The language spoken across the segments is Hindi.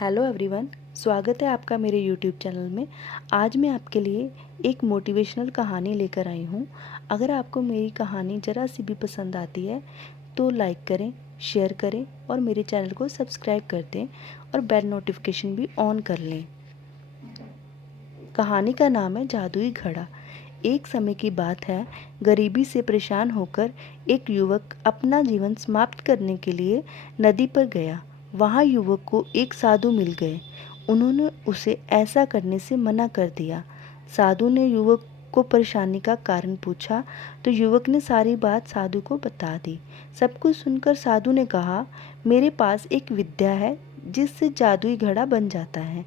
हेलो एवरीवन, स्वागत है आपका मेरे यूट्यूब चैनल में। आज मैं आपके लिए एक मोटिवेशनल कहानी लेकर आई हूँ। अगर आपको मेरी कहानी ज़रा सी भी पसंद आती है तो लाइक करें, शेयर करें और मेरे चैनल को सब्सक्राइब कर दें और बेल नोटिफिकेशन भी ऑन कर लें। कहानी का नाम है जादुई घड़ा। एक समय की बात है, गरीबी से परेशान होकर एक युवक अपना जीवन समाप्त करने के लिए नदी पर गया। वहाँ युवक को एक साधु मिल गए। उन्होंने उसे ऐसा करने से मना कर दिया। साधु ने युवक को परेशानी का कारण पूछा तो युवक ने सारी बात साधु को बता दी। सब कुछ सुनकर साधु ने कहा, मेरे पास एक विद्या है जिससे जादुई घड़ा बन जाता है।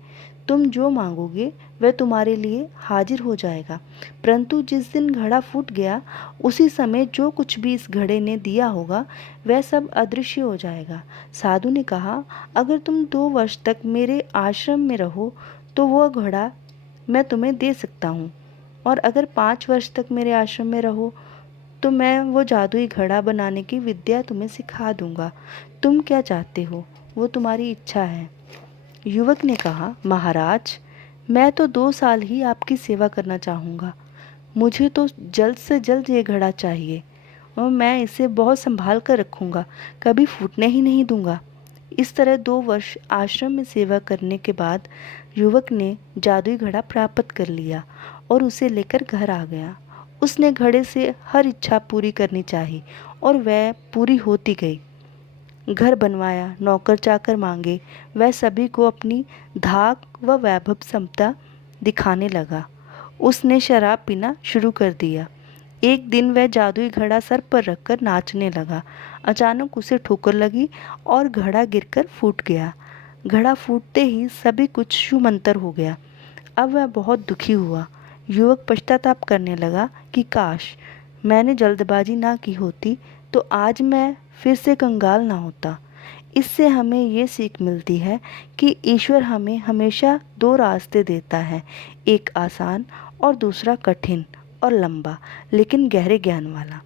तुम जो मांगोगे वह तुम्हारे लिए हाजिर हो जाएगा। परंतु जिस दिन घड़ा फूट गया उसी समय जो कुछ भी इस घड़े ने दिया होगा वह सब अदृश्य हो जाएगा। साधु ने कहा, अगर तुम 2 वर्ष तक मेरे आश्रम में रहो तो वह घड़ा मैं तुम्हें दे सकता हूँ, और अगर 5 वर्ष तक मेरे आश्रम में रहो तो मैं वो जादुई घड़ा बनाने की विद्या तुम्हें सिखा दूंगा। तुम क्या चाहते हो, वो तुम्हारी इच्छा है। युवक ने कहा, महाराज, मैं तो 2 साल ही आपकी सेवा करना चाहूँगा। मुझे तो जल्द से जल्द ये घड़ा चाहिए और मैं इसे बहुत संभाल कर रखूँगा, कभी फूटने ही नहीं दूंगा। इस तरह 2 वर्ष आश्रम में सेवा करने के बाद युवक ने जादुई घड़ा प्राप्त कर लिया और उसे लेकर घर आ गया। उसने घड़े से हर इच्छा पूरी करनी चाहिए और वह पूरी होती गई। घर बनवाया, नौकर चाकर मांगे, वह सभी को अपनी धाक व वैभव क्षमता दिखाने लगा। उसने शराब पीना शुरू कर दिया। एक दिन वह जादुई घड़ा सर पर रखकर नाचने लगा। अचानक उसे ठोकर लगी और घड़ा गिरकर फूट गया। घड़ा फूटते ही सभी कुछ छूमंतर हो गया। अब वह बहुत दुखी हुआ। युवक पश्चाताप करने लगा कि काश मैंने जल्दबाजी ना की होती तो आज मैं फिर से कंगाल ना होता। इससे हमें ये सीख मिलती है कि ईश्वर हमें हमेशा 2 रास्ते देता है, एक आसान और दूसरा कठिन और लंबा लेकिन गहरे ज्ञान वाला।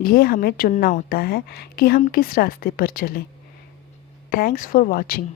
ये हमें चुनना होता है कि हम किस रास्ते पर चलें। Thanks for watching.